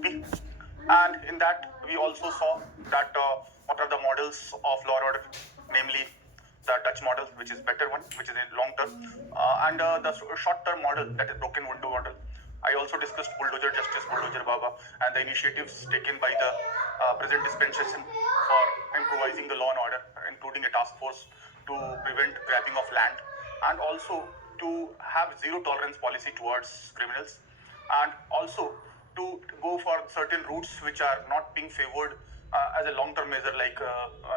UP. And in that, we also saw that what are the models of law and order, namely the Dutch model, which is better one, which is a long term, and the short term model, that is broken window model. I also discussed bulldozer justice, bulldozer Baba, and the initiatives taken by the present dispensation for improvising the law and order, including a task force to prevent grabbing of land, and also to have zero tolerance policy towards criminals, and also to go for certain routes which are not being favored as a long-term measure, like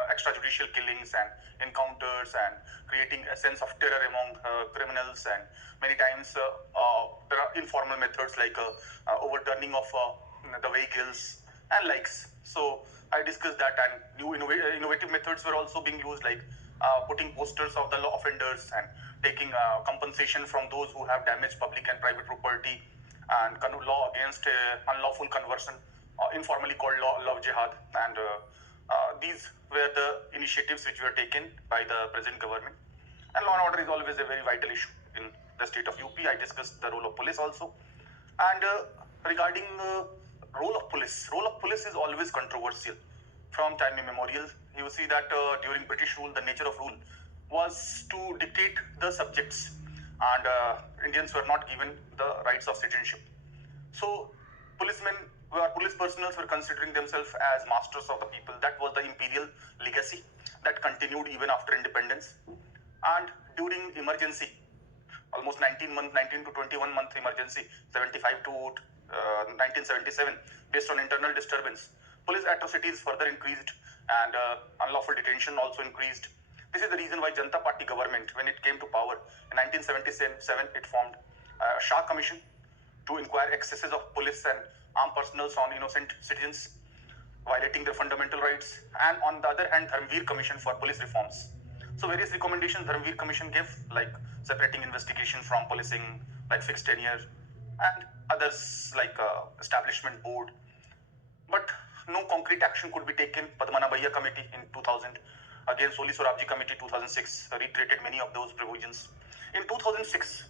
extrajudicial killings and encounters, and creating a sense of terror among criminals. And many times there are informal methods like overturning of the vehicles and likes. So I discussed that, and new innovative methods were also being used, like putting posters of the law offenders and taking compensation from those who have damaged public and private property, and law against unlawful conversion, informally called love jihad. And these were the initiatives which were taken by the present government. And law and order is always a very vital issue in the state of UP. I discussed the role of police also. And regarding role of police is always controversial from time immemorial. You see that during British rule, the nature of rule was to dictate the subjects, and Indians were not given the rights of citizenship. So policemen, police personnel were considering themselves as masters of the people. That was the imperial legacy that continued even after independence. And during emergency, almost 19 to 21 month emergency, 75 to 1977, based on internal disturbance, police atrocities further increased, and unlawful detention also increased. This is the reason why Janata Party government, when it came to power in 1977, it formed a Shah Commission to inquire excesses of police and armed personnel on innocent citizens violating their fundamental rights. And on the other hand, Dharmveer Commission for police reforms. So various recommendations Dharmveer Commission gave, like separating investigation from policing, like fixed tenure, and others like establishment board. But no concrete action could be taken. Padmana Bhaiya Committee in 2000, again Soli Sorabji Committee 2006 reiterated many of those provisions. In 2006,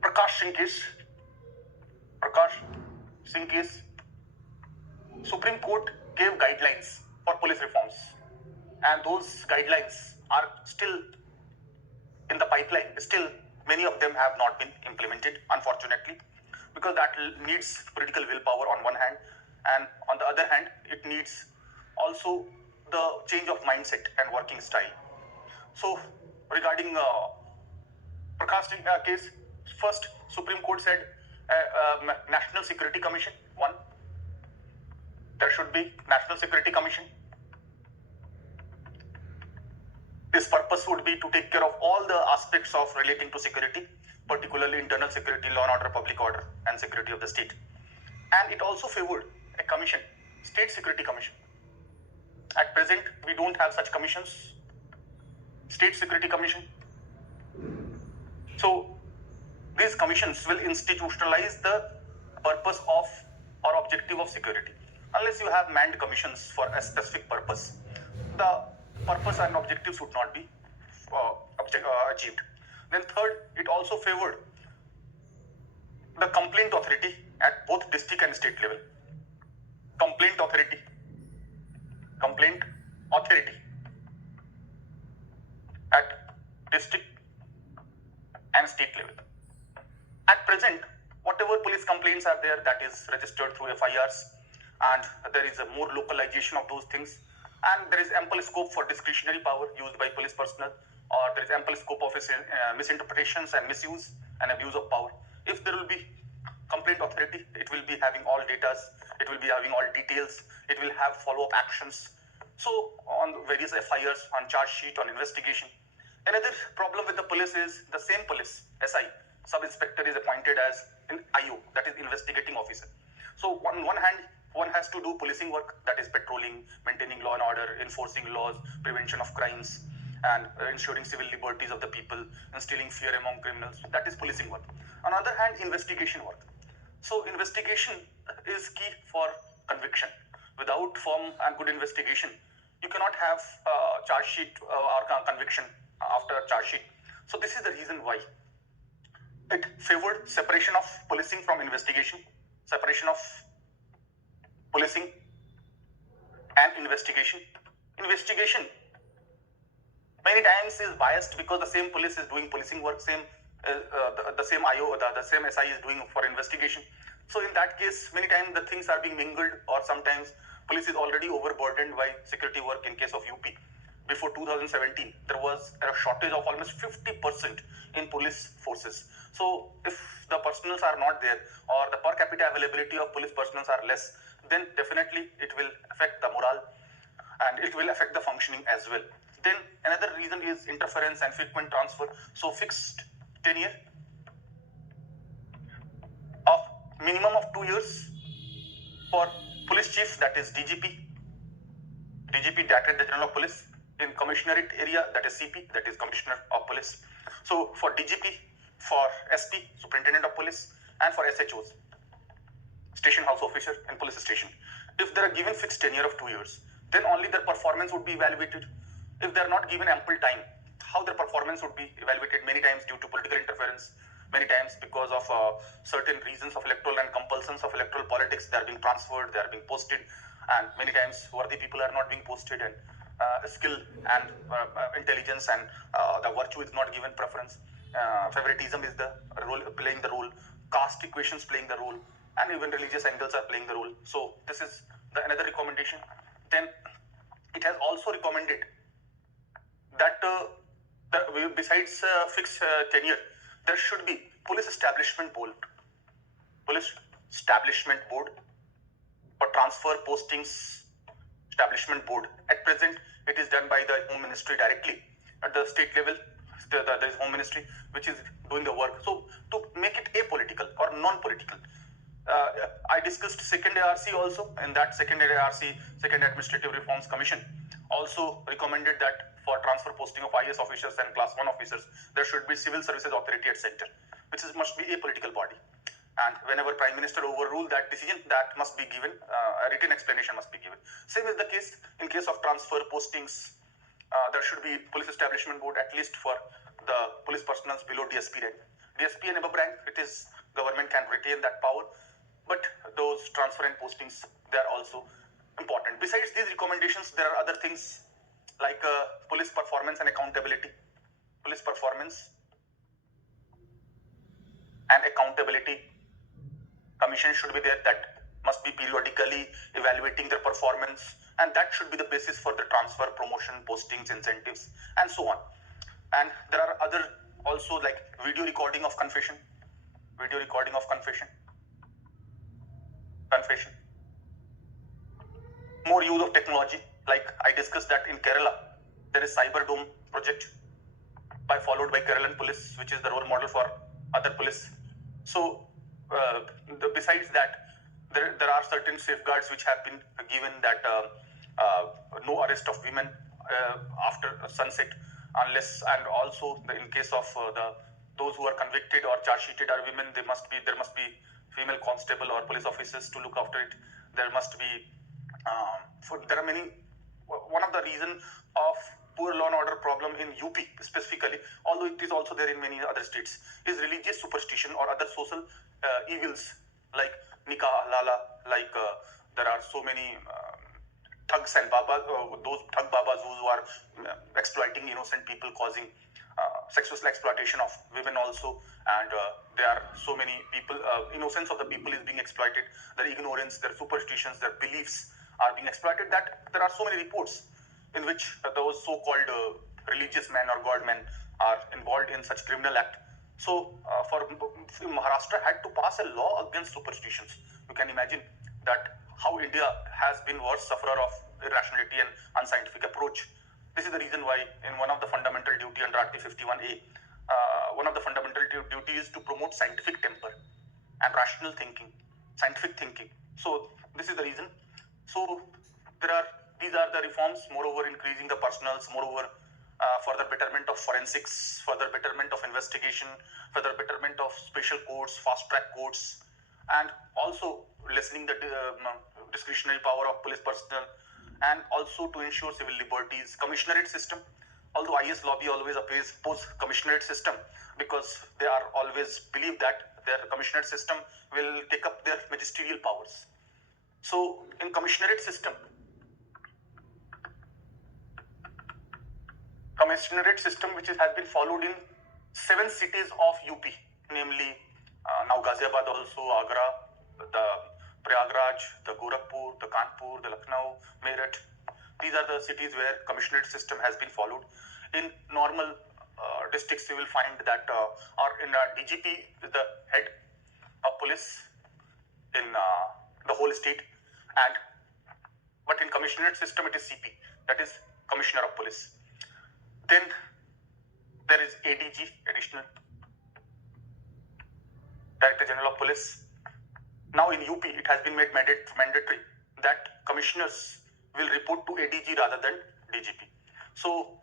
Prakash Singh case, Supreme Court gave guidelines for police reforms, and those guidelines are still in the pipeline. Still, many of them have not been implemented, unfortunately, because that needs political willpower on one hand, and on the other hand, it needs also the change of mindset and working style. So, regarding Prakash Singh case, first Supreme Court said National Security Commission. One, there should be National Security Commission. This purpose would be to take care of all the aspects of relating to security, particularly internal security, law and order, public order, and security of the state. And it also favored a commission, State Security Commission. At present, we don't have such commissions, State Security Commission. So these commissions will institutionalize the purpose of or objective of security. Unless you have manned commissions for a specific purpose, the purpose and objectives would not be achieved. Then third, it also favored the complaint authority at both district and state level. Complaint authority at district and state level. At present, whatever police complaints are there, that is registered through FIRs, and there is a more localization of those things, and there is ample scope for discretionary power used by police personnel, or there is ample scope of misinterpretations and misuse and abuse of power. If there will be complaint authority, it will be having all data, it will be having all details, it will have follow-up actions. So on various FIRs, on charge sheet, on investigation. Another problem with the police is the same police, SI, sub-inspector, is appointed as an IO, that is investigating officer. So on one hand, one has to do policing work, that is patrolling, maintaining law and order, enforcing laws, prevention of crimes, and ensuring civil liberties of the people, instilling fear among criminals. That is policing work. On the other hand, investigation work. So investigation is key for conviction. Without firm and good investigation, you cannot have charge sheet or conviction after charge sheet. So this is the reason why It favored separation of policing from investigation, separation of policing and investigation. Investigation many times is biased because the same police is doing policing work, the same IO, the same SI is doing for investigation. So in that case, many times the things are being mingled, or sometimes police is already overburdened by security work. In case of UP, before 2017, there was a shortage of almost 50% in police forces. So if the personals are not there, or the per capita availability of police personals are less, then definitely it will affect the morale and it will affect the functioning as well. Then another reason is interference and frequent transfer. So fixed tenure of minimum of 2 years for police chief, that is DGP, Director General of Police. In commissionerate area, that is CP, that is Commissioner of Police. So for DGP, for SP, Superintendent of Police, and for SHOs, Station House Officer in police station, if they are given fixed tenure of 2 years, then only their performance would be evaluated. If they are not given ample time, how their performance would be evaluated? Many times due to political interference, many times because of certain reasons of electoral and compulsions of electoral politics, they are being transferred, they are being posted, and many times worthy people are not being posted, and skill and intelligence and the virtue is not given preference. Favoritism is the role playing the role, caste equations playing the role, and even religious angles are playing the role. So this is another recommendation. Then it has also recommended that besides fixed tenure, there should be police establishment board for transfer postings establishment board. At present, it is done by the Home Ministry directly. At the state level, there is Home Ministry which is doing the work. So to make it apolitical or non-political, I discussed second ARC also. In that second ARC, Second Administrative Reforms Commission, also recommended that for transfer posting of IS officers and Class 1 officers, there should be Civil Services Authority at center, which must be a political body. And whenever Prime Minister overruled that decision, that must be given, a written explanation must be given. Same is the case in case of transfer postings. There should be police establishment board at least for the police personnel below DSP rank. DSP and above rank, it is government can retain that power, but those transfer and postings, they are also important. Besides these recommendations, there are other things like police performance and accountability. Police performance and accountability commission should be there, that must be periodically evaluating their performance, and that should be the basis for the transfer, promotion, postings, incentives, and so on. And there are other also like video recording of confession, more use of technology. Like I discussed that in Kerala, there is Cyber Dome project followed by Kerala police, which is the role model for other police. So besides that, there are certain safeguards which have been given, that no arrest of women after sunset, unless, and also in case of those who are convicted or charge sheeted are women, there must be female constable or police officers to look after it. There must be there are many. One of the reason of poor law and order problem in UP specifically, although it is also there in many other states, is religious superstition or other social evils like nikah halala, like there are so many thugs and babas, those thug babas who are exploiting innocent people, causing sexual exploitation of women also, and there are so many people, innocence of the people is being exploited, their ignorance, their superstitions, their beliefs are being exploited, that there are so many reports in which those so-called religious men or god men are involved in such criminal act. So for Maharashtra had to pass a law against superstitions. You can imagine that how India has been worst sufferer of irrationality and unscientific approach. This is the reason why in one of the fundamental duty under Article 51A, one of the fundamental duty is to promote scientific temper and rational thinking, scientific thinking. So this is the reason. So these are the reforms, moreover increasing the personals, moreover further betterment of forensics, further betterment of investigation, further betterment of special courts, fast track courts, and also lessening the discretionary power of police personnel, and also to ensure civil liberties, commissionerate system. although IS lobby always oppose commissionerate system because they are always believe that their commissionerate system will take up their magisterial powers. So in commissionerate system which has been followed in 7 cities of UP, namely now Ghaziabad also, Agra, the Prayagraj, the Gorakhpur, the Kanpur, the Lucknow, Meerut. These are the cities where commissionerate system has been followed. In normal districts, you will find that or in DGP is the head of police in the whole state, and but in commissionerate system it is CP, that is Commissioner of Police. Then there is ADG, Additional Director General of Police. Now in UP, it has been made mandatory that commissioners will report to ADG rather than DGP. So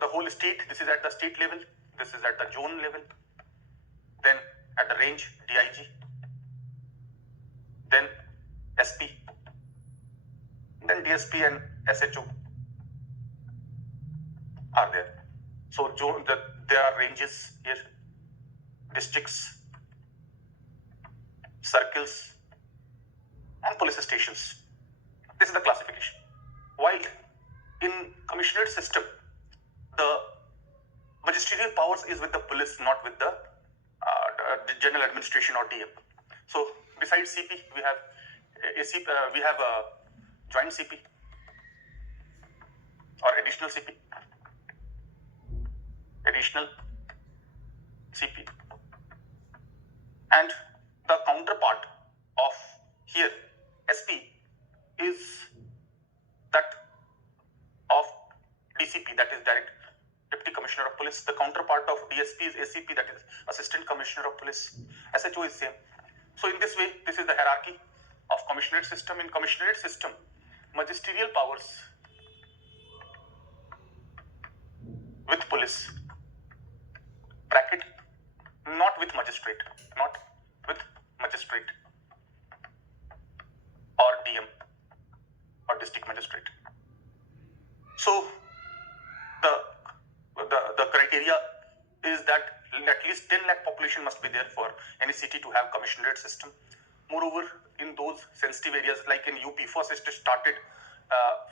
the whole state, this is at the state level, this is at the zone level, then at the range, DIG, then SP, then DSP and SHO are there. So there are ranges here, districts, circles, and police stations. This is the classification. While in commissionerate system, the magisterial powers is with the police, not with the general administration or DM. So besides CP, we have a joint CP or additional CP, and the counterpart of here SP is that of DCP, that is Direct Deputy Commissioner of Police. The counterpart of DSP is ACP, that is Assistant Commissioner of Police. SHO is same. So in this way, this is the hierarchy of commissionerate system. In commissionerate system, magisterial powers with police, bracket, not with magistrate or DM or district magistrate. So the criteria is that at least 10 lakh population must be there for any city to have commissionerate system. Moreover, in those sensitive areas like in UP, first it started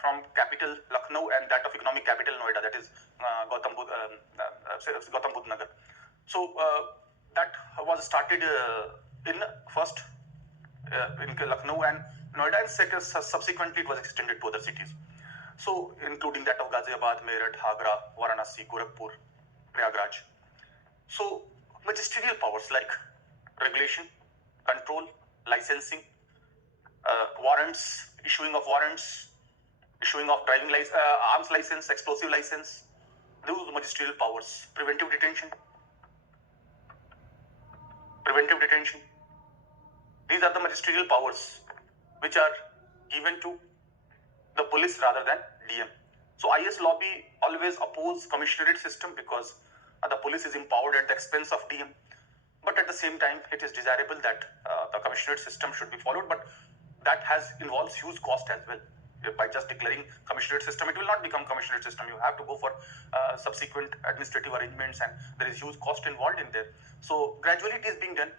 from capital Lucknow and that of economic capital Noida, that is Gautam Budh Nagar. So that was started in first in Lucknow and Noida, and subsequently it was extended to other cities. So including that of Ghaziabad, Meerut, Agra, Varanasi, Gorakhpur, Prayagraj. So magisterial powers like regulation, control, licensing, warrants, issuing of driving license, arms license, explosive license, those magisterial powers. Preventive detention. These are the magisterial powers which are given to the police rather than DM. So IS lobby always oppose commissionerate system because the police is empowered at the expense of DM. But at the same time, it is desirable that the commissionerate system should be followed, but that involves huge cost as well. By just declaring commissionerate system, it will not become commissionerate system. You have to go for subsequent administrative arrangements, and there is huge cost involved in there. So gradually it is being done.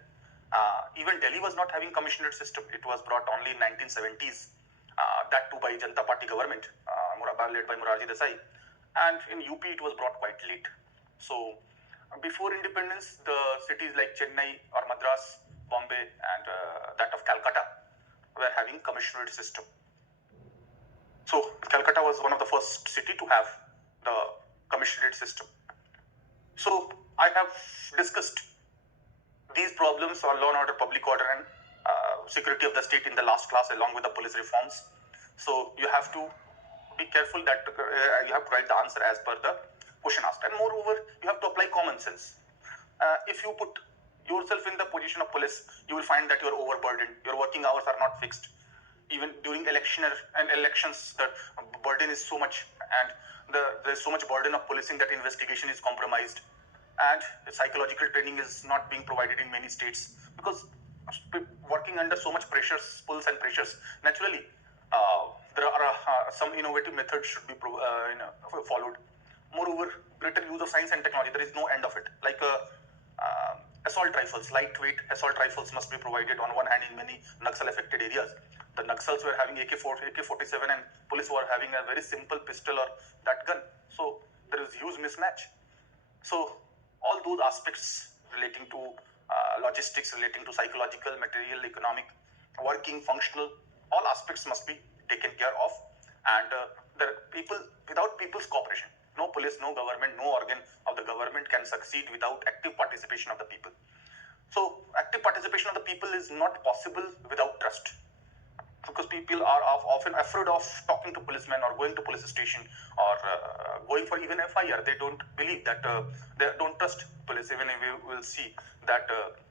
Even Delhi was not having commissionerate system. It was brought only in 1970s. That too by Janata Party government, led by Morarji Desai. And in UP it was brought quite late. So before independence, the cities like Chennai or Madras, Bombay, and that of Calcutta were having commissionerate system. So Calcutta was one of the first city to have the commissionerate system. So I have discussed these problems on law and order, public order, and security of the state in the last class along with the police reforms. So you have to be careful that you have to write the answer as per the question asked. And moreover, you have to apply common sense. If you put yourself in the position of police, you will find that you are overburdened. Your working hours are not fixed. Even during elections, the burden is so much, and there's so much burden of policing that investigation is compromised, and psychological training is not being provided in many states because working under so much pressures, pulls and pressures. Naturally, there are some innovative methods should be followed. Moreover, greater use of science and technology, there is no end of it. Like assault rifles, lightweight assault rifles must be provided on one hand in many Naxal affected areas. The Naxals were having AK-47 and police were having a very simple pistol or that gun. So there is huge mismatch. So all those aspects relating to logistics, relating to psychological, material, economic, working, functional, all aspects must be taken care of. And without people's cooperation, no police, no government, no organ of the government can succeed without active participation of the people. So active participation of the people is not possible without trust, because people are often afraid of talking to policemen or going to police station or going for even FIR. They don't believe that, they don't trust police. Even if we will see that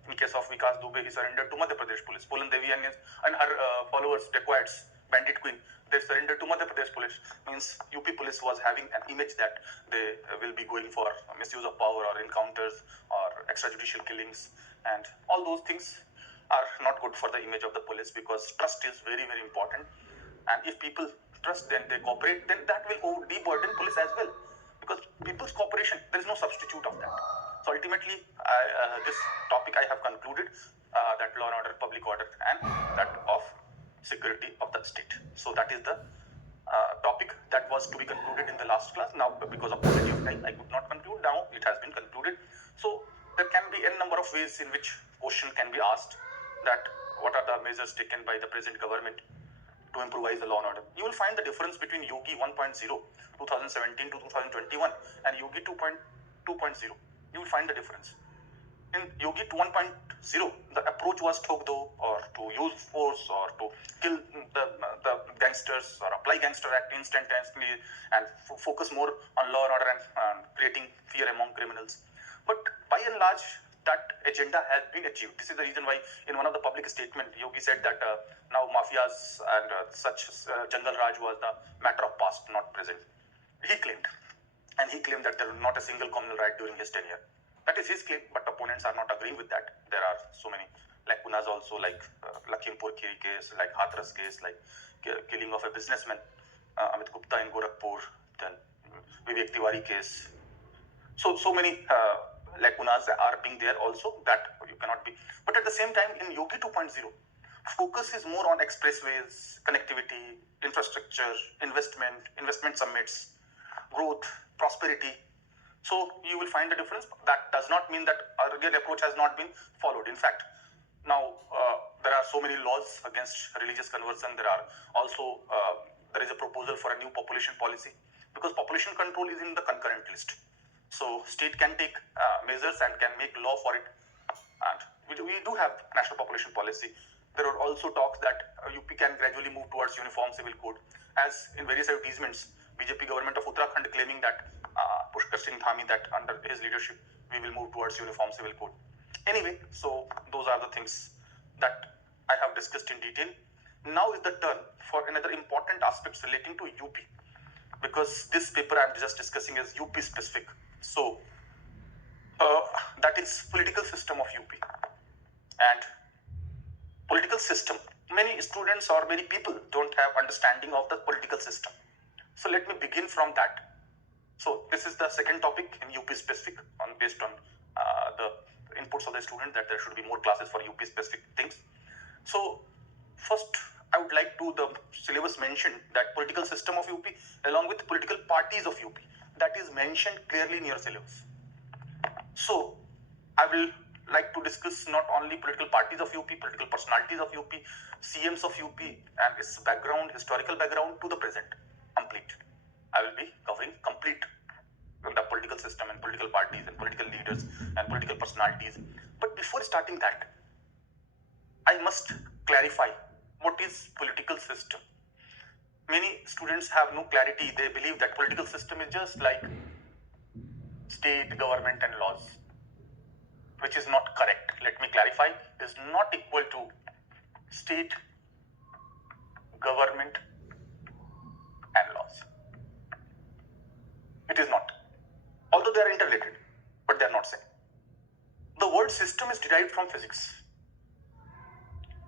in case of Vikas Dubey, he surrendered to Madhya Pradesh police. Pulan Devi and her followers, dacoits, bandit queen, they surrendered to Madhya Pradesh police. Means UP police was having an image that they will be going for misuse of power or encounters or extrajudicial killings, and all those things are not good for the image of the police, because trust is very, very important. And if people trust, then they cooperate, then that will de-burden police as well, because people's cooperation, there is no substitute of that. So ultimately, this topic I have concluded, that law and order, public order, and that of security of the state. So that is the topic that was to be concluded in the last class. Now, because of paucity of time, I could not conclude. Now it has been concluded. So there can be n number of ways in which question can be asked, that what are the measures taken by the present government to improvise the law and order. You will find the difference between Yogi 1.0 2017 to 2021 and Yogi 2.0. You will find the difference. In Yogi 1.0, the approach was thokdo, or to use force, or to kill the gangsters, or apply gangster act instantaneously, and focus more on law and order and creating fear among criminals. But by and large, that agenda has been achieved. This is the reason why in one of the public statement, Yogi said that now mafias and such Jungle Raj was the matter of past, not present. He claimed. And he claimed that there was not a single communal riot during his tenure. That is his claim, but opponents are not agreeing with that. There are so many lacunas also, like Lakhimpur Kheri case, like Hathras case, like killing of a businessman, Amit Gupta in Gorakhpur, then Vivek Tiwari case. So many lacunas are being there also, that you cannot be. But at the same time, in Yogi 2.0, focus is more on expressways, connectivity, infrastructure, investment summits, growth, prosperity. So you will find the difference. That does not mean that earlier approach has not been followed. In fact, now there are so many laws against religious conversion. There are also there is a proposal for a new population policy, because population control is in the concurrent list. So state can take measures and can make law for it. And we do have national population policy. There are also talks that UP can gradually move towards uniform civil code, as in various advertisements, BJP government of Uttarakhand claiming that Pushkar Singh Dhami, that under his leadership we will move towards uniform civil code. Anyway, so those are the things that I have discussed in detail. Now is the turn for another important aspects relating to UP, because this paper I am just discussing is UP specific. So that is political system of UP. And political system, many students or many people don't have understanding of the political system. So let me begin from that. So this is the second topic in UP specific, based on the inputs of the student, that there should be more classes for UP specific things. So first, I would like to the syllabus mention that political system of UP along with political parties of UP, that is mentioned clearly in your syllabus. So I will like to discuss not only political parties of UP, political personalities of UP, CMs of UP, and its background, historical background to the present, complete. I will be covering complete the political system and political parties and political leaders and political personalities. But before starting that, I must clarify what is political system. Many students have no clarity. They believe that political system is just like state, government and laws, which is not correct. Let me clarify. It is not equal to state, government and laws. It is not. Although they are interrelated, but they are not same. The word system is derived from physics.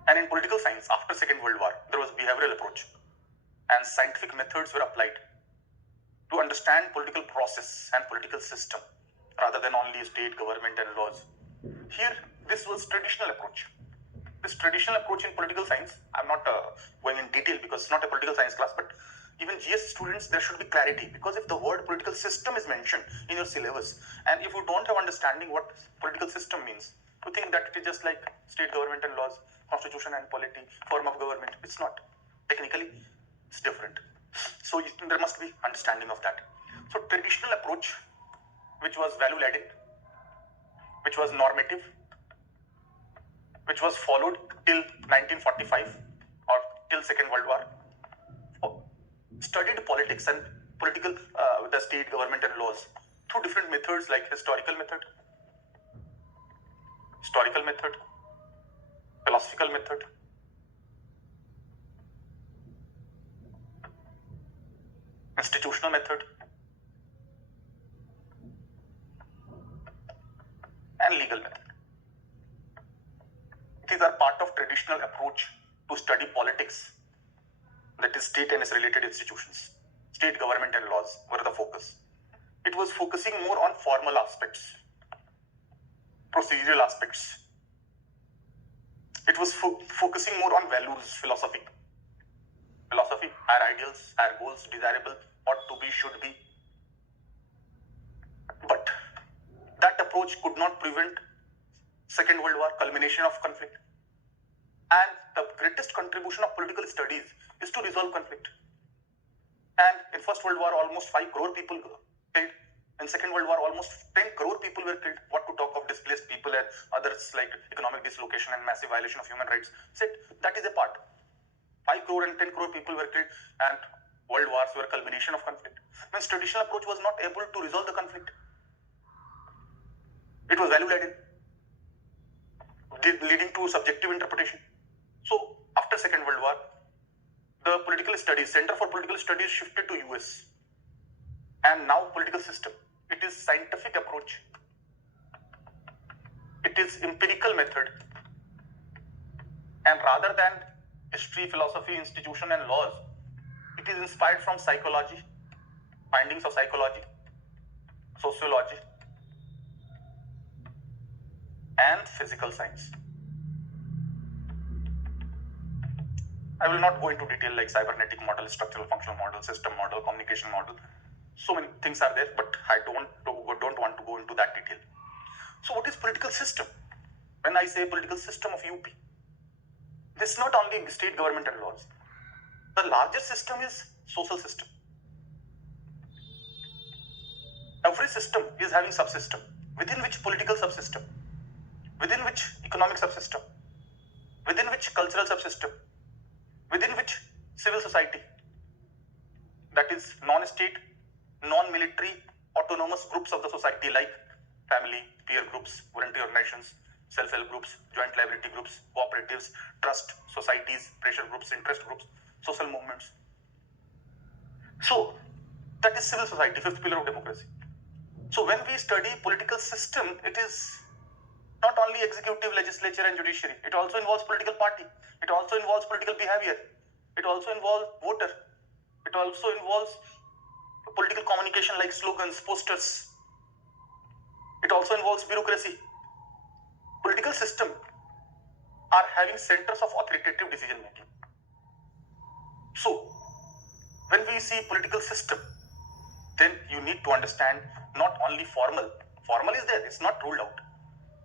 And in political science, after Second World War, there was behavioral approach and scientific methods were applied to understand political process and political system rather than only state government and laws. Here, this was traditional approach. This traditional approach in political science, I'm not going in detail because it's not a political science class, but even GS students, there should be clarity, because if the word political system is mentioned in your syllabus, and if you don't have understanding what political system means, you think that it is just like state government and laws, constitution and polity, form of government. It's not. Technically, it's different. So there must be understanding of that. So traditional approach, which was value-laden, which was normative, which was followed till 1945 or till Second World War, studied politics and political, the state government and laws through different methods like historical method, philosophical method, institutional method, and legal method. These are part of traditional approach to study politics, that is state and its related institutions. State government and laws were the focus. It was focusing more on formal aspects, procedural aspects. It was focusing more on values, philosophy, our ideals, our goals, desirable, what to be, should be. But that approach could not prevent Second World War, culmination of conflict. And the greatest contribution of political studies is to resolve conflict. And in First World War, almost 5 crore people killed. In Second World War, almost 10 crore people were killed. What to talk of displaced people and others like economic dislocation and massive violation of human rights. So that is a part. 5 crore and 10 crore people were killed, and world wars were culmination of conflict. Means traditional approach was not able to resolve the conflict. It was value-laden, leading to subjective interpretation. So after Second World War, the political studies, Center for Political Studies shifted to US. And now political system, it is scientific approach. It is empirical method. And rather than history, philosophy, institution and laws, it is inspired from psychology, findings of psychology, sociology, and physical science. I will not go into detail like cybernetic model, structural functional model, system model, communication model. So many things are there, but I don't want to go into that detail. So what is political system? When I say political system of UP, this is not only state government and laws. The larger system is social system. Every system is having subsystem, within which political subsystem, within which economic subsystem, within which cultural subsystem, within which civil society, that is non-state, non-military, autonomous groups of the society like family, peer groups, voluntary organizations, self-help groups, joint liability groups, cooperatives, trust, societies, pressure groups, interest groups, social movements. So that is civil society, fifth pillar of democracy. So when we study political system, it is not only executive, legislature and judiciary. It also involves political party. It also involves political behavior. It also involves voter. It also involves political communication like slogans, posters. It also involves bureaucracy. Political system are having centers of authoritative decision making. So when we see political system, then you need to understand not only formal is there, it's not ruled out,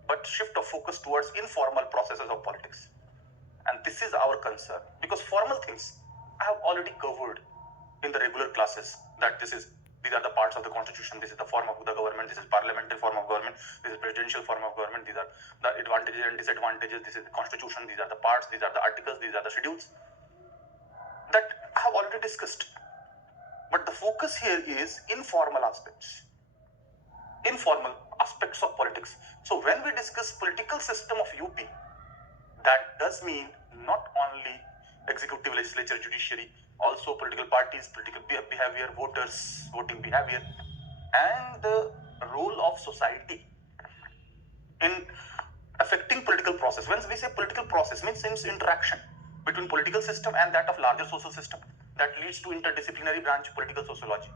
but shift of focus towards informal processes of politics. And this is our concern, because formal things I have already covered in the regular classes, that these are the parts of the constitution, this is the form of the government, this is parliamentary form of government, this is presidential form of government, these are the advantages and disadvantages, this is the constitution, these are the parts, these are the articles, these are the schedules. That I have already discussed. But the focus here is informal aspects of politics. So when we discuss political system of UP, that does mean not only executive, legislature, judiciary, also political parties, political behavior, voters, voting behavior, and the role of society in affecting political process. When we say political process, means interaction between political system and that of larger social system that leads to interdisciplinary branch political sociology.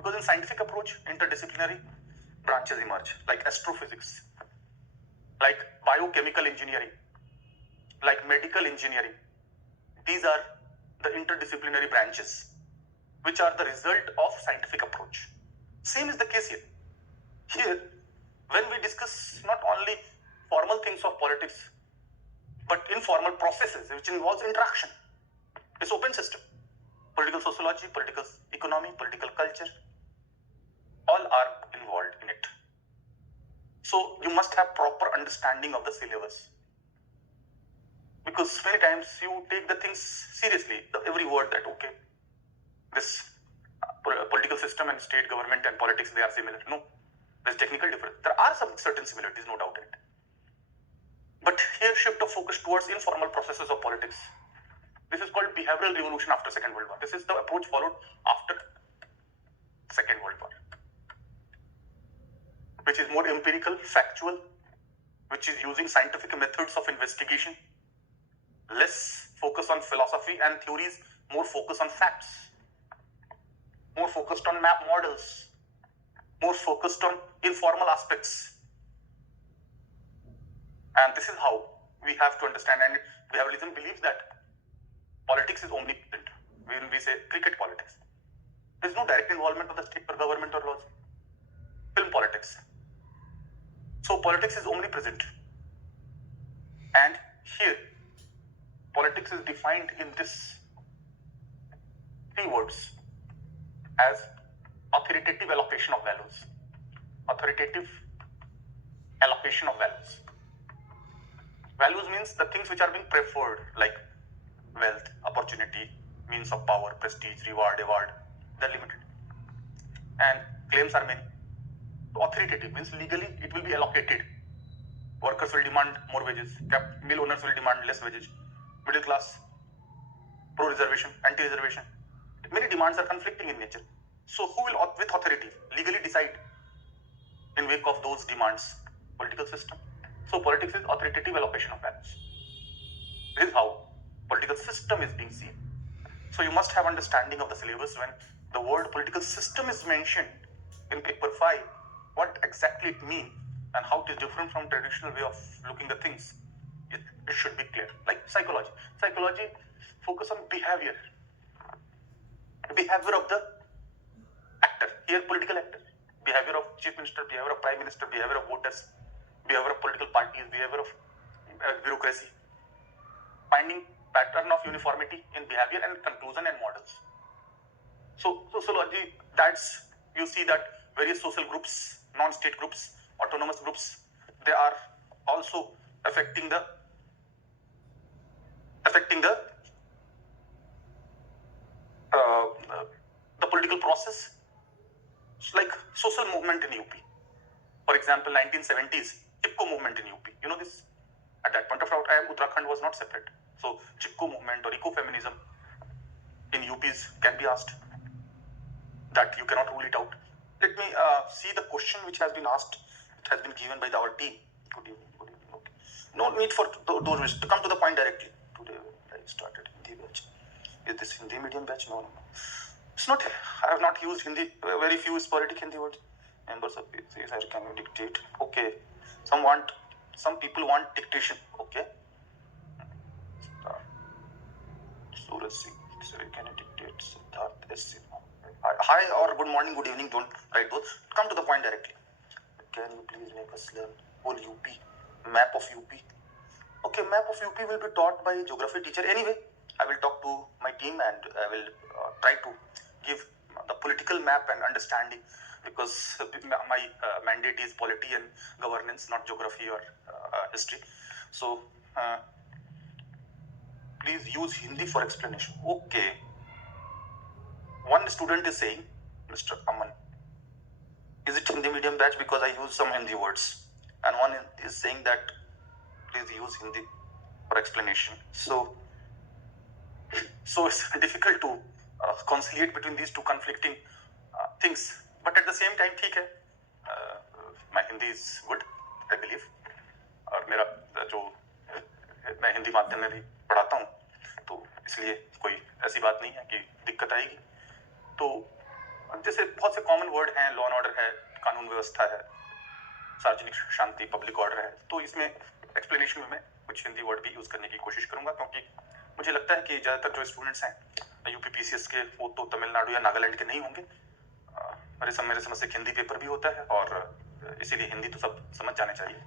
Because in scientific approach, interdisciplinary branches emerge, like astrophysics, like biochemical engineering, like medical engineering. These are the interdisciplinary branches which are the result of scientific approach. Same is the case here. Here, when we discuss not only formal things of politics, but informal processes which involves interaction, it's open system. Political sociology, political economy, political culture, all are involved in it. So you must have proper understanding of the syllabus. Because many times you take the things seriously, every word that, okay, this political system and state government and politics, they are similar. No, there's technical difference. There are some certain similarities, no doubt in it. But here shift of focus towards informal processes of politics. This is called behavioral revolution after Second World War. This is the approach followed after Second World War, which is more empirical, factual, which is using scientific methods of investigation, less focus on philosophy and theories, more focus on facts, more focused on map models, more focused on informal aspects. And this is how we have to understand. And behavioralism believes that politics is omnipresent. When we say cricket politics, there is no direct involvement of the state or government or laws. Film politics. So politics is omnipresent. And here, politics is defined in this three words as authoritative allocation of values. Authoritative allocation of values. Values means the things which are being preferred, like wealth, opportunity, means of power, prestige, reward, award. They're limited. And claims are many. So authoritative means legally it will be allocated. Workers will demand more wages. Mill owners will demand less wages. Middle class, pro-reservation, anti-reservation. Many demands are conflicting in nature. So who will, with authority, legally decide in wake of those demands? Political system. So politics is authoritative allocation of values. This is how political system is being seen. So you must have understanding of the syllabus when the word political system is mentioned in paper 5, what exactly it means and how it is different from traditional way of looking at things. It should be clear. Like psychology. Psychology focus on behavior. Behavior of the actor. Here political actor. Behavior of chief minister, behavior of prime minister, behavior of voters, behavior of political parties, behavior of bureaucracy. Finding pattern of uniformity in behavior and conclusion and models. So sociology, that's, you see that various social groups, non-state groups, autonomous groups, they are also affecting the political process. It's like social movement in UP. For example, 1970s, Chipko movement in UP. You know this? At that point of time, Uttarakhand was not separate. So Chipko movement or ecofeminism in UPs can be asked. That you cannot rule it out. Let me see the question which has been asked. It has been given by our team. Good evening. Okay. No need for those to come to the point directly. Today I started Hindi batch. Is this Hindi medium batch? No. It's not. I have not used Hindi. Very few sporadic Hindi words. Members of PCS, can you dictate? Okay. Some people want dictation. Okay. Suraj Singh, can you dictate? Siddharth S. Hi or good morning, good evening. Don't write those. Come to the point directly. Can you please make us learn whole UP, map of UP? Okay, map of UP will be taught by a geography teacher. Anyway, I will talk to my team and I will try to give the political map and understanding, because my mandate is polity and governance, not geography or history. So please use Hindi for explanation. Okay. One student is saying, Mr. Aman, is it Hindi medium batch because I use some Hindi words? And one is saying that please use Hindi for explanation. So it's difficult to conciliate between these two conflicting things. But at the same time, ठीक है, my Hindi is good, I believe. और मेरा जो मैं हिंदी माध्यम में भी पढ़ाता हूँ, तो इसलिए कोई ऐसी बात नहीं है कि दिक्कत आएगी. तो जैसे बहुत से कॉमन वर्ड हैं, लॉ एंड ऑर्डर है, कानून व्यवस्था है, सार्वजनिक शांति, पब्लिक ऑर्डर है, तो इसमें एक्सप्लेनेशन में मैं कुछ हिंदी वर्ड भी यूज करने की कोशिश करूंगा, क्योंकि मुझे लगता है कि ज्यादातर जो स्टूडेंट्स हैं यूपीपीसीएस के वो तो तमिलनाडु या नागालैंड के नहीं होंगे। मेरे समझ से हिंदी पेपर भी होता है और इसीलिए हिंदी तो सब समझ जाने चाहिए।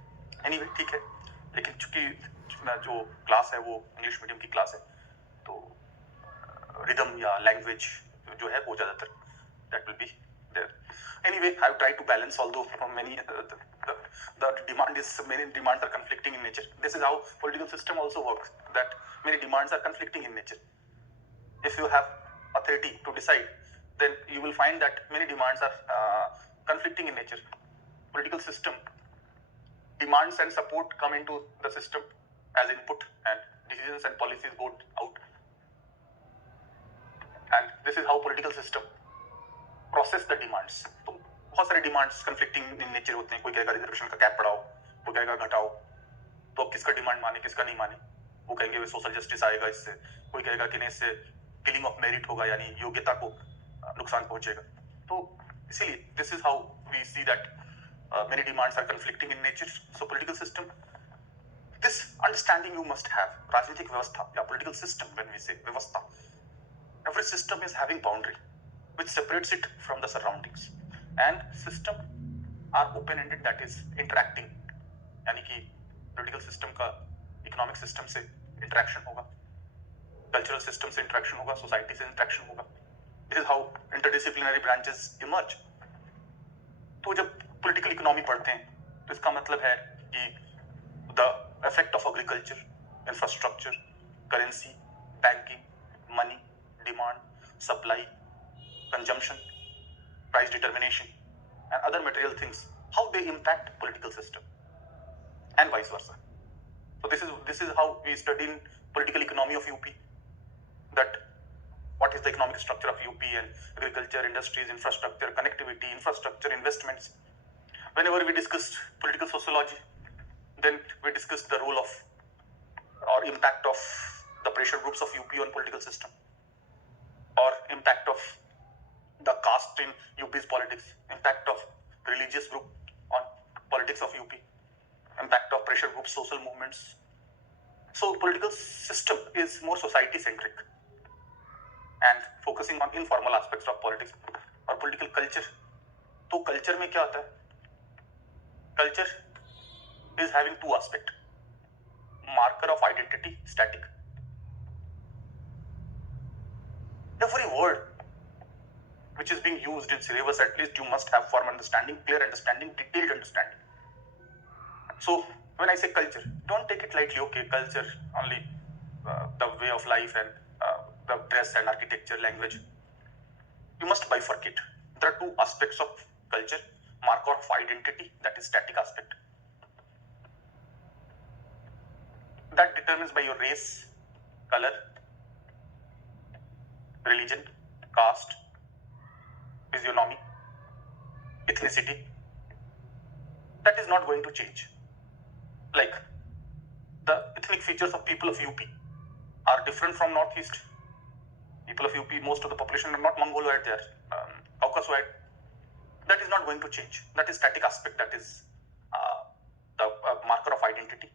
एनीवे ठीक है, लेकिन चूंकि जो क्लास है वो इंग्लिश मीडियम की क्लास है, तो रिदम या लैंग्वेज जो है वो ज्यादातर that will be there. Anyway, I've tried to balance, although many the demand is many demands are conflicting in nature. This is how political system also works. That many demands are conflicting in nature. If you have authority to decide, then you will find that many demands are conflicting in nature. Political system demands and support come into the system as input, and decisions and policies go out. And this is how political system process the demands. तो बहुत सारे demands conflicting in nature होते हैं। कोई कहेगा reservation का cap बढ़ाओ, कोई कहेगा घटाओ, तो अब किसका डिमांड माने किसका नहीं माने। वो कहेंगे सोशल जस्टिस आएगा इससे, कोई कहेगा कि नहीं इससे किलिंग ऑफ मेरिट होगा, यानी योग्यता को नुकसान पहुंचेगा। तो इसीलिए this is how we see that many demands are conflicting in nature. So political system, this understanding you must have. राजनीतिक व्यवस्था या पॉलिटिकल सिस्टम, व्हेन वी से व्यवस्था, every system is having boundary which separates it from the surroundings, and system are open ended, that is interacting, यानी कि political system का economic system से interaction होगा, cultural system से interaction होगा, society से interaction होगा। this is how interdisciplinary branches emerge। तो जब political economy पढ़ते हैं तो इसका मतलब है कि the effect of agriculture, infrastructure, currency, banking, money, demand, supply, consumption, price determination, and other material things, how they impact political system, and vice versa. So this is how we study in political economy of UP, that what is the economic structure of UP, and agriculture, industries, infrastructure, connectivity, infrastructure, investments. Whenever we discuss political sociology, then we discuss the role of or impact of the pressure groups of UP on political system, or impact of the caste in UP's politics, impact of religious group on politics of UP, impact of pressure group social movements. So political system is more society centric and focusing on informal aspects of politics or political culture. तो culture में क्या आता है? Culture is having two aspects: marker of identity, static. Every word which is being used in syllabus, at least you must have firm understanding, clear understanding, detailed understanding. So when I say culture, don't take it lightly. Okay, culture only the way of life and the dress and architecture, language. You must bifurcate. There are two aspects of culture: marker of identity, that is static aspect, that determines by your race, color, religion, caste, physiognomy, ethnicity. That is not going to change. Like the ethnic features of people of UP are different from Northeast. People of UP, most of the population are not Mongoloid, they are Caucasoid. That is not going to change. That is static aspect, that is the marker of identity.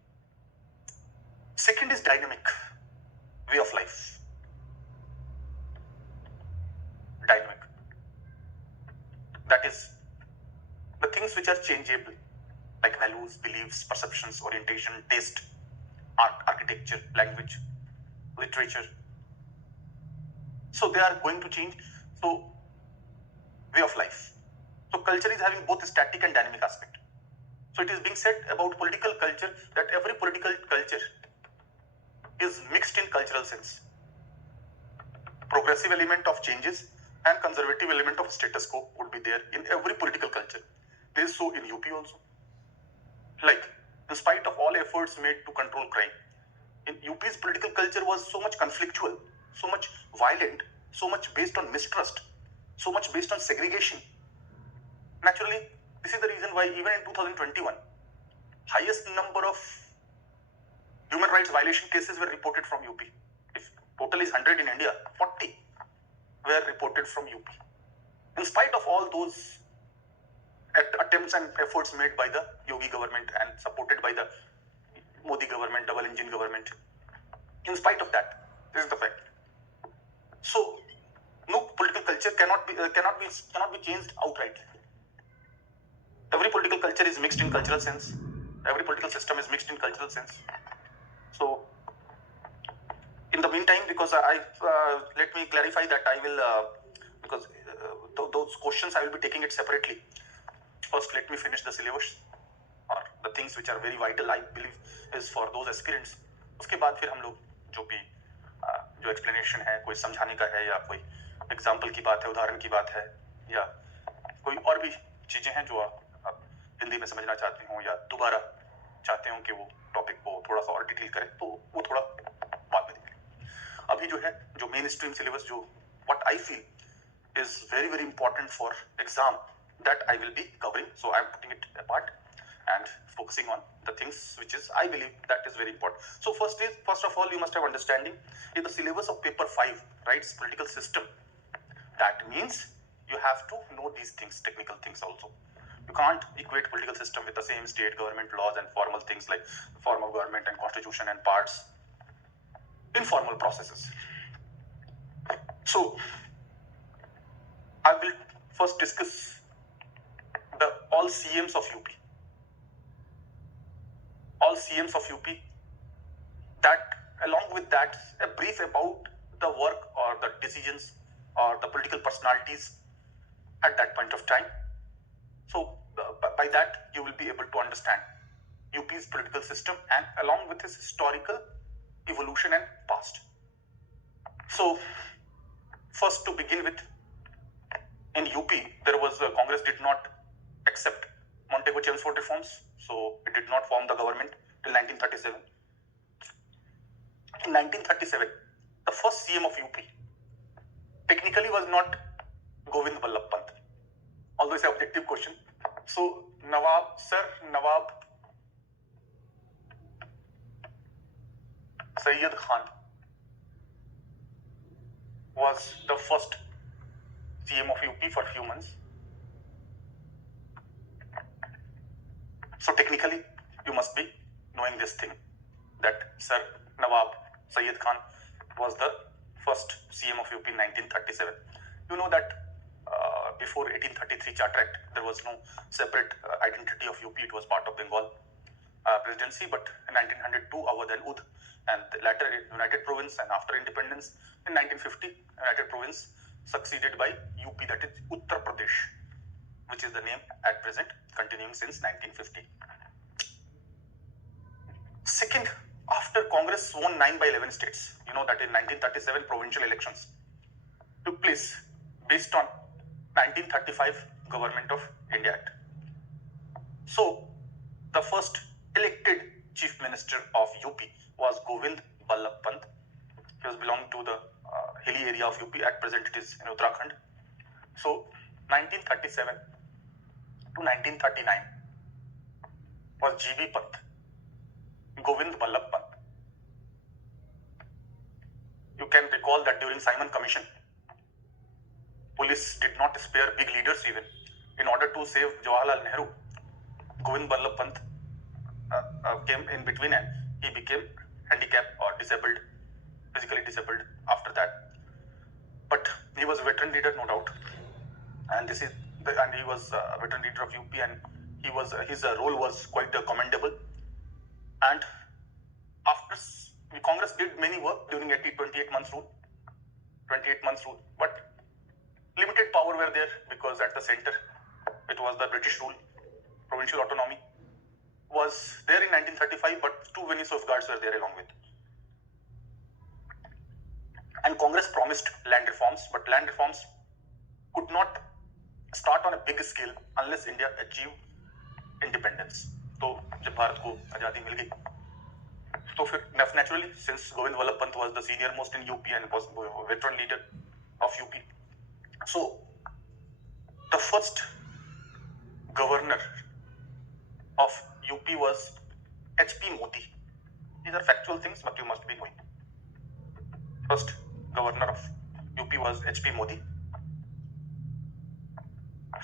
Second is dynamic way of life. Dynamic. That is the things which are changeable, like values, beliefs, perceptions, orientation, taste, art, architecture, language, literature. So they are going to change. So way of life. So culture is having both static and dynamic aspect. So it is being said about political culture that every political culture is mixed in cultural sense. Progressive element of changes and conservative element of status quo would be there in every political culture. This is so in UP also. Like, in spite of all efforts made to control crime, in UP's political culture was so much conflictual, so much violent, so much based on mistrust, so much based on segregation. Naturally, this is the reason why even in 2021, highest number of human rights violation cases were reported from UP. If total is 100 in India, 40 were reported from UP. In spite of all those attempts and efforts made by the Yogi government and supported by the Modi government, double engine government, in spite of that, this is the fact. So, no political culture cannot be changed outright. Every political culture is mixed in cultural sense. Every political system is mixed in cultural sense. So, in the meantime, because let me clarify that I will because those questions I will be taking it separately. First, let me finish the syllabus or the things which are very vital, I believe, is for those aspirants. उसके बाद फिर हम लोग जो भी जो explanation है, कोई समझाने का है या कोई एग्जाम्पल की बात है, उदाहरण की बात है, या कोई और भी चीजें हैं जो आप हिंदी में समझना चाहते हो या दोबारा चाहते हो कि वो टॉपिक को थोड़ा सा और डिटेल करें, तो वो थोड़ा बाद में देखें। अभी जो है, जो मेन स्ट्रीम सिलेबस, जो what I feel is very very important for exam, that I will be covering. So I am putting it apart and focusing on the things which is I believe that is very important. So first of all, you must have understanding in the syllabus of paper 5 writes political system. That means you have to know these things, technical things also. You can't equate political system with the same state government laws and formal things like form of government and constitution and parts, informal processes. So I will first discuss the all CMs of UP. All CMs of UP. That along with that, a brief about the work or the decisions or the political personalities at that point of time. So by that you will be able to understand UP's political system and along with its historical evolution and past. So first, to begin with, in UP there was Congress did not accept Montego-Chelmsford reforms, so it did not form the government till 1937. In 1937, the first CM of UP technically was not Govind Ballabh Pant, although it's an objective question. So Nawab Sayyid Khan was the first CM of UP for a few months. So technically, you must be knowing this thing, that Sir Nawab Sayyid Khan was the first CM of UP in 1937. You know that before 1833 Charter Act, there was no separate identity of UP. It was part of Bengal presidency, but in 1902, Awadh and Oudh, and later United Province, and after independence in 1950, United Province succeeded by UP, that is Uttar Pradesh, which is the name at present, continuing since 1950. Second, after Congress won 9 by 11 states, you know that in 1937 provincial elections took place based on 1935 Government of India Act. So the first elected Chief Minister of UP was Govind Ballabh Pant. He was belonging to the hilly area of UP. At present it is in Uttarakhand. So 1937 to 1939 was GB Pant, Govind Ballabh Pant. You can recall that during Simon Commission, police did not spare big leaders even. In order to save Jawaharlal Nehru, Govind Ballabh Pant came in between and he became handicapped or disabled, physically disabled after that. But he was a veteran leader, no doubt, and he was a veteran leader of UP, and his role was quite commendable. And after Congress did many work during 28 months rule, but limited power were there because at the center it was the British rule. Provincial autonomy was there in 1935, but too many safeguards were there along with. And Congress promised land reforms, but land reforms could not start on a big scale unless India achieved independence. तो जब भारत को आजादी मिल गई, तो फिर naturally, since Govind Ballabh Pant was the senior most in UP and was a veteran leader of UP, so the first governor of UP was H.P. Modi. These are factual things, but you must be knowing. First governor of UP was H.P. Modi.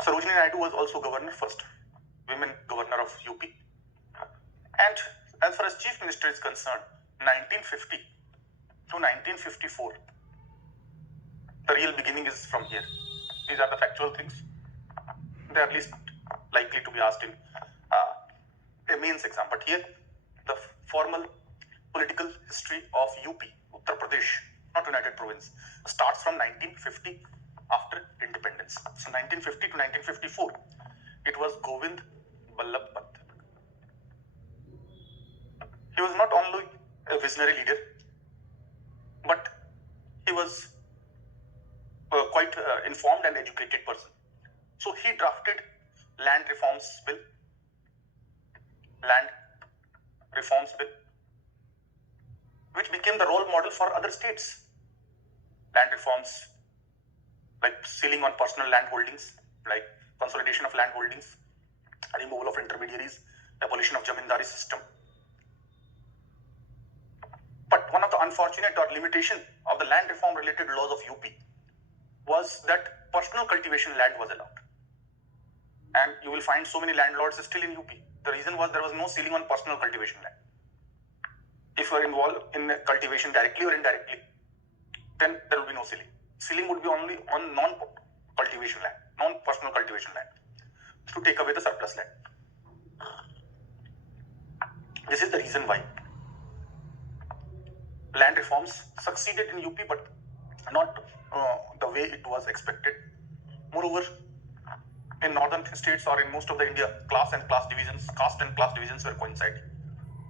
Sarojini Naidu was also governor, first women governor of UP. And as far as chief minister is concerned, 1950 to 1954, the real beginning is from here. These are the factual things. They are least likely to be asked in a mains exam. But here, the formal political history of UP, Uttar Pradesh, not United Province, starts from 1950 after independence. So 1950 to 1954, it was Govind Ballabh Pant. He was not only a visionary leader, but he was quite informed and educated person. So he drafted land reforms bill, which became the role model for other states. Land reforms like ceiling on personal land holdings, like consolidation of land holdings, removal of intermediaries, abolition of zamindari system. But one of the unfortunate or limitation of the land reform related laws of UP was that personal cultivation land was allowed. And you will find so many landlords still in UP. The reason was there was no ceiling on personal cultivation land. If you are involved in cultivation directly or indirectly, then there will be no ceiling. Ceiling would be only on non-cultivation land, non-personal cultivation land, to take away the surplus land. This is the reason why land reforms succeeded in UP, but not the way it was expected. Moreover, in northern states or in most of the India, caste and class divisions were coinciding.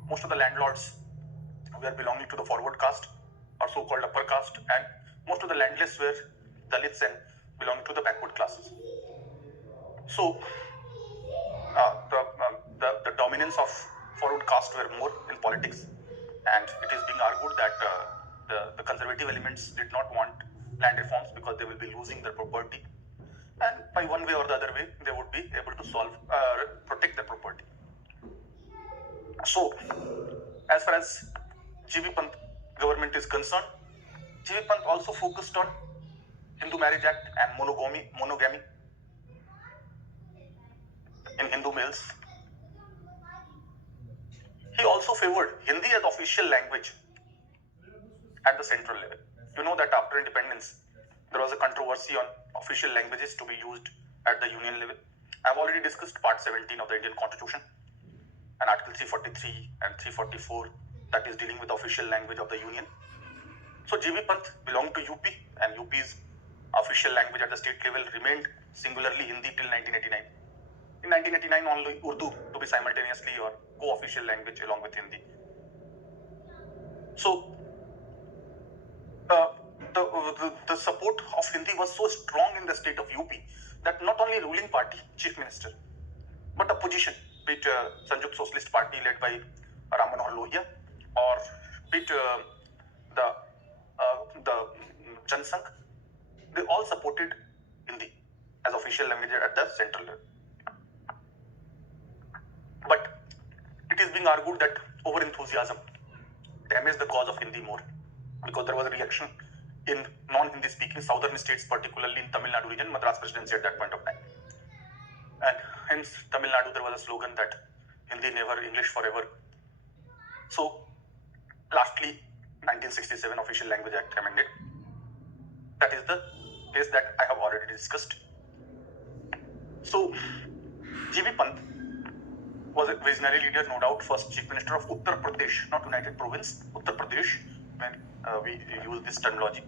Most of the landlords were belonging to the forward caste or so-called upper caste, and most of the landless were Dalits and belonging to the backward classes. So the dominance of forward caste were more in politics, and it is being argued that the conservative elements did not want land reforms because they will be losing their property, and by one way or the other way they would be able to protect their property. So as far as G.V. Pant government is concerned, G.V. Pant also focused on Hindu Marriage Act and monogamy in Hindu males. He also favored Hindi as official language at the central level. You know that after independence, there was a controversy on official languages to be used at the union level. I've already discussed part 17 of the Indian Constitution and Article 343 and 344 that is dealing with the official language of the union. So G.V. Pant belonged to UP, and UP's official language at the state level remained singularly Hindi till 1989. In 1989 only Urdu to be simultaneously or co-official language along with Hindi. So the support of Hindi was so strong in the state of UP that not only ruling party, chief minister, but opposition, be it Sanjukt Socialist Party led by Ram Manohar Lohia, or be it the Jan Sangh, they all supported Hindi as official language at the central level. But it is being argued that over-enthusiasm damaged the cause of Hindi more, because there was a reaction in non-Hindi speaking southern states, particularly in Tamil Nadu region, Madras presidency at that point of time. And hence Tamil Nadu, there was a slogan that Hindi never, English forever. So lastly, 1967 Official Language Act amended. That is the case that I have already discussed. So G.V. Pant was a visionary leader, no doubt, first chief minister of Uttar Pradesh, not United Province, Uttar Pradesh, when we use this terminology.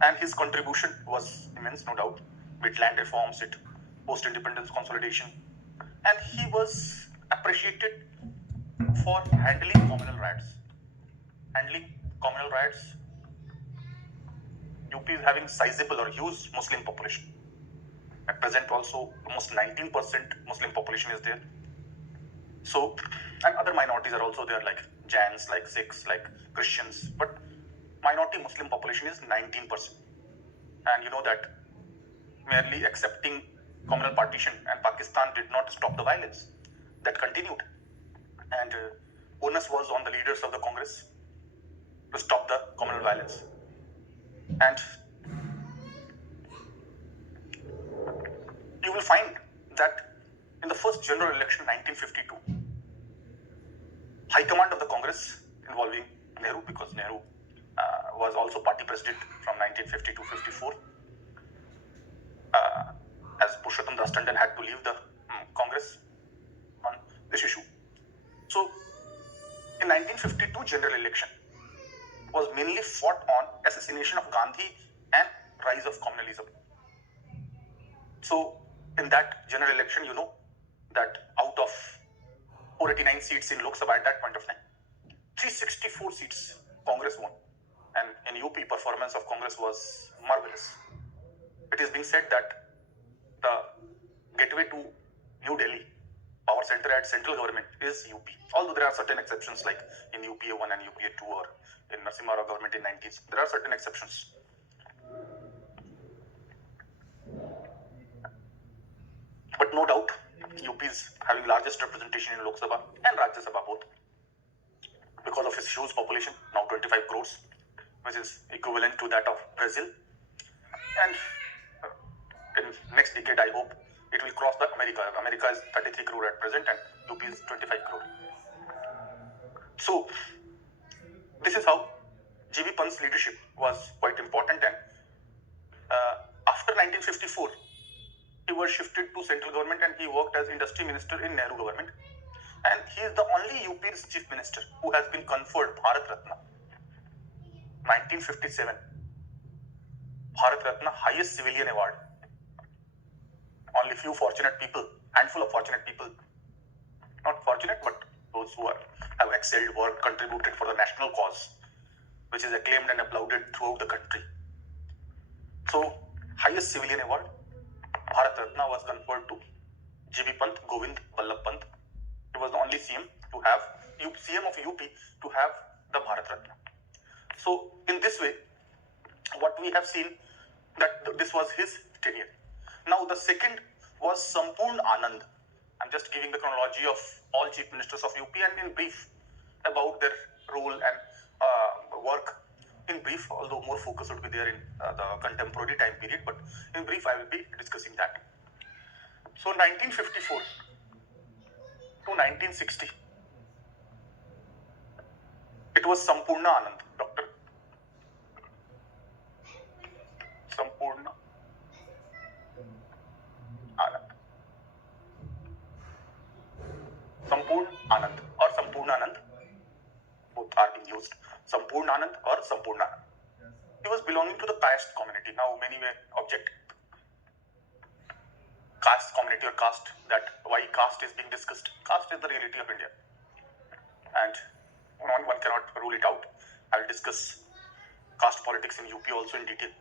And his contribution was immense, no doubt, with land reforms, with post-independence consolidation. And he was appreciated for handling communal riots. UP is having sizable or huge Muslim population. At present also, almost 19% Muslim population is there. So, and other minorities are also there, like Jains, like Sikhs, like Christians. But minority Muslim population is 19%. And you know that merely accepting communal partition and Pakistan did not stop the violence. That continued. And onus was on the leaders of the Congress to stop the communal violence. And find that in the first general election 1952, High Command of the Congress involving Nehru, because Nehru was also party president from 1950 to 54, as Purushottam Das Tandon had to leave the Congress on this issue. So, in 1952 general election was mainly fought on assassination of Gandhi and rise of communalism. So, in that general election, you know that out of 489 seats in Lok Sabha at that point of time, 364 seats Congress won, and in UP performance of Congress was marvelous. It is being said that the gateway to New Delhi, power center at central government, is UP. Although there are certain exceptions, like in UPA 1 and UPA 2, or in Narasimha Rao government in 90s, there are certain exceptions. But no doubt, UP is having largest representation in Lok Sabha and Rajya Sabha both, because of its huge population, now 25 crores, which is equivalent to that of Brazil. And in next decade, I hope it will cross the America. America is 33 crore at present, and UP is 25 crore. So, this is how G.V. Pant's leadership was quite important, and after 1954, he was shifted to central government and he worked as industry minister in Nehru government. And he is the only UP's chief minister who has been conferred Bharat Ratna. 1957, Bharat Ratna, highest civilian award. Only few fortunate people, handful of fortunate people, not fortunate, but those who have excelled, work, contributed for the national cause, which is acclaimed and applauded throughout the country. So, highest civilian award, Bharat Ratna, was conferred to G.V. Pant, Govind Ballabh Pant. He was the only CM to have, CM of UP to have the Bharat Ratna. So, in this way, what we have seen, that this was his tenure. Now, the second was Sampurn Anand. I'm just giving the chronology of all chief ministers of UP and in brief about their role and work. In brief, although more focus would be there in the contemporary time period, but in brief, I will be discussing that. So, 1954 to 1960, it was Sampurna Anand, Dr. Sampurna Anand. Sampurna Anand or Sampurna Anand, both are being used. Sampurna Anand or Sampurna Anand. He was belonging to the caste community. Now, many may object. Caste community or caste, that why caste is being discussed. Caste is the reality of India, and one cannot rule it out. I will discuss caste politics in UP also in detail.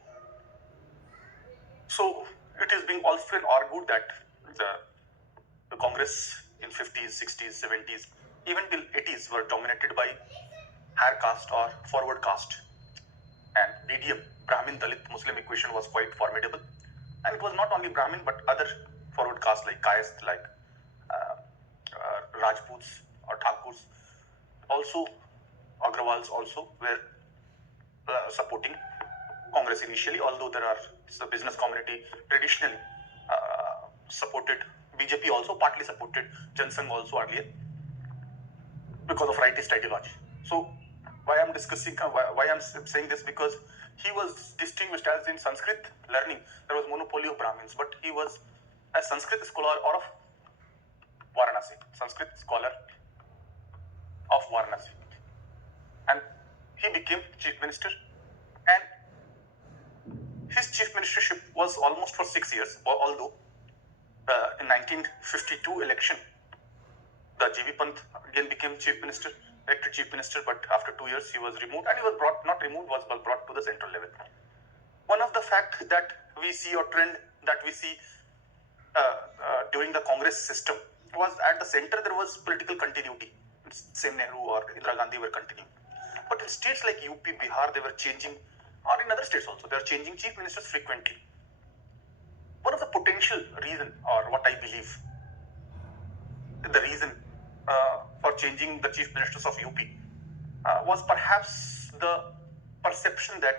So, it is being also argued that the Congress in 50s, 60s, 70s, even till 80s were dominated by higher caste or forward caste. And BDM, Brahmin Dalit Muslim equation, was quite formidable. And it was not only Brahmin but other forward castes like Kayast, like Rajputs or Thakurs. Also, Agrawals also were supporting Congress initially, although there are the business community traditionally supported BJP, also partly supported Jan Sangh also earlier because of rightist ideology. So why I'm discussing, why I'm saying this, because he was distinguished as in Sanskrit learning. There was monopoly of Brahmins, but he was a Sanskrit scholar of Varanasi, Sanskrit scholar of Varanasi, and he became chief minister. And his chief ministership was almost for 6 years, although in 1952 election, the G.V. Pant again became chief minister, elected chief minister, but after 2 years he was removed, and he was brought, not removed, was brought to the central level. One of the facts that we see, or trend that we see during the Congress system, was at the center there was political continuity. Same Nehru or Indira Gandhi were continuing. But in states like UP, Bihar, they were changing, or in other states also, they are changing chief ministers frequently. One of the potential reason, or what I believe, the reason for changing the chief ministers of UP was perhaps the perception that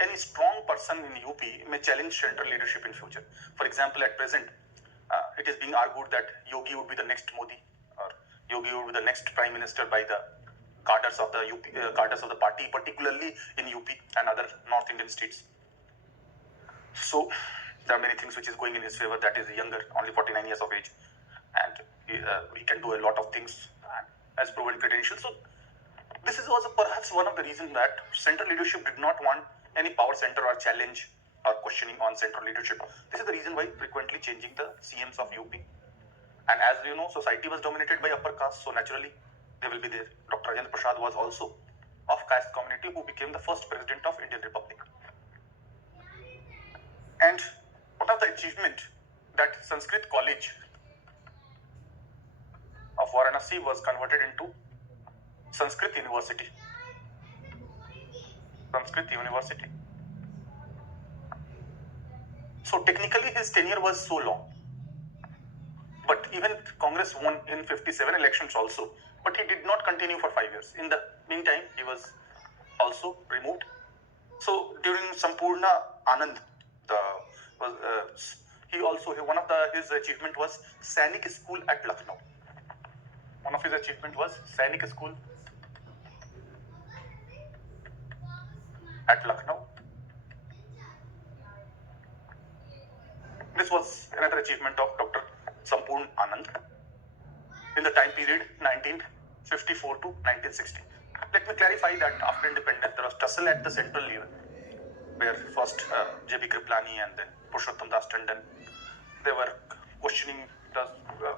any strong person in UP may challenge central leadership in future. For example, at present, it is being argued that Yogi would be the next Modi, or Yogi would be the next Prime Minister by the cadres of the cadres of the party, particularly in UP and other North Indian states. So there are many things which is going in his favor. That is younger, only 49 years of age, and he can do a lot of things and has proven credentials. So this is also perhaps one of the reasons that central leadership did not want any power center or challenge or questioning on central leadership. This is the reason why frequently changing the CMs of UP. And as you know, society was dominated by upper caste, so naturally they will be there. Dr. Rajendra Prasad was also of caste community, who became the first president of Indian Republic. And one of the achievement that Sanskrit College of Varanasi was converted into Sanskrit University. Sanskrit University. So technically his tenure was so long. But even Congress won in 57 elections also. But he did not continue for 5 years. In the meantime, he was also removed. So during Sampurna Anand, one of his achievement was Sainik School at Lucknow. One of his achievement was Sainik School at Lucknow. This was another achievement of Dr. Sampurna Anand in the time period 1954 to 1960. Let me clarify that after independence, there was tussle at the central level, where first J.B. Kriplani and then Purushottam Das Tandon, they were questioning the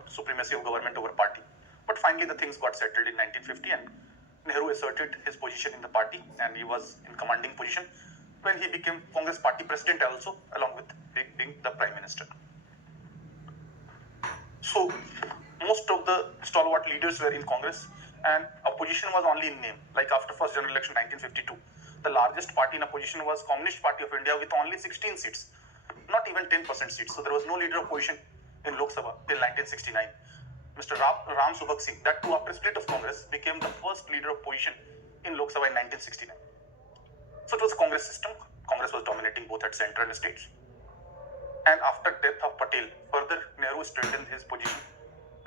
supremacy of government over party. But finally the things got settled in 1950 and Nehru asserted his position in the party and he was in commanding position when he became Congress party president also, along with being the prime minister. So most of the stalwart leaders were in Congress and opposition was only in name. Like after first general election 1952, the largest party in opposition was Communist Party of India with only 16 seats, not even 10% seats. So there was no leader of opposition in Lok Sabha till 1969. Mr. Ram Subhag Singh, that too after split of Congress, became the first leader of opposition in Lok Sabha in 1969. So it was a Congress system. Congress was dominating both at center and states. And after death of Patel, further Nehru strengthened his position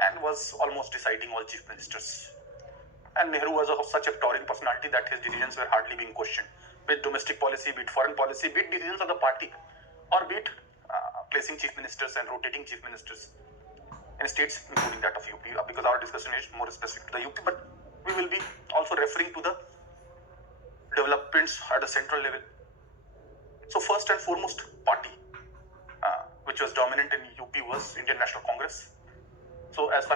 and was almost deciding all chief ministers. And Nehru was of such a towering personality that his decisions were hardly being questioned, be it domestic policy, be it foreign policy, be it decisions of the party, or be it placing chief ministers and rotating chief ministers in states, including that of UP, because our discussion is more specific to the UP, but we will be also referring to the developments at the central level. So first and foremost party which was dominant in UP was Indian National Congress. So as far as